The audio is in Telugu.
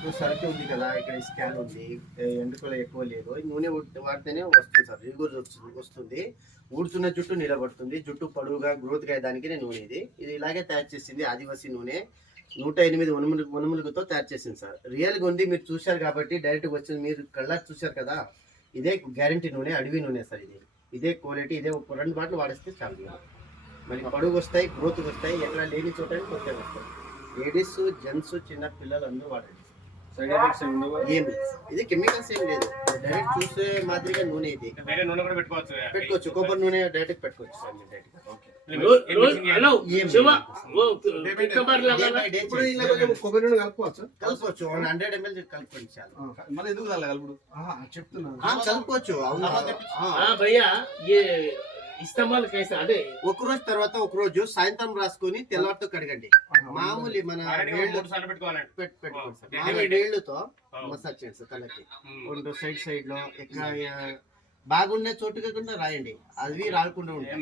ఇప్పుడు సరుకు ఉంది కదా, ఇక్కడ స్కాన్ ఉంది, ఎండుకలు ఎక్కువ లేదు, నూనె వాడితేనే వస్తుంది సార్, రిగురు వస్తుంది, ఊడుతున్న జుట్టు నిలబడుతుంది, జుట్టు పొడవుగా గ్రోత్ అయ్యేదానికి నూనె ఇది ఇలాగే తయారు చేసింది ఆదివాసీ నూనె. 108 మనుములతో తయారు చేసింది సార్. రియల్గా ఉంది, మీరు చూశారు కాబట్టి డైరెక్ట్గా వచ్చింది, మీరు కళ్ళ చూశారు కదా. ఇదే గ్యారంటీ నూనె, అడవి నూనె సార్. ఇదే క్వాలిటీ, ఇదే 2 బాటిల్ వాడేస్తే చాలు. మరి పొడుగు వస్తాయి, గ్రోత్ వస్తాయి, ఎక్కడ లేని చోట కొత్తగా వస్తాయి. లేడీస్, జెంట్స్, చిన్న పిల్లలు అందరూ వాడండి. ఏమి ఇది కెమికల్స్ ఏం లేదు, డైరెక్ట్ చూసే మాదిరిగా నూనె. ఇది పెట్టుకోవచ్చు, కొబ్బరి నూనె డైరెక్ట్ పెట్టుకోవచ్చు సార్. కొబ్బరి నూనె కలుపుకోవచ్చు, 100 ml కలుపుకోండి చాలు. మళ్ళీ ఎందుకు కలుపుడు చెప్తున్నా, కలుపుకోవచ్చు. భయ్యా ఇస్తమాల్ కేసు అదే ఒక రోజు తర్వాత ఒక రోజు సాయంత్రం రాసుకొని తెల్లవారితో కడగండి. మామూలు మన వేళ్ళతో మసాజ్ చేయండి సార్ తలకి. 2 సైడ్ లో ఎక్కడ బాగుండే చోటు కాకుండా రాయండి, అవి రాకుండా ఉంటాయి.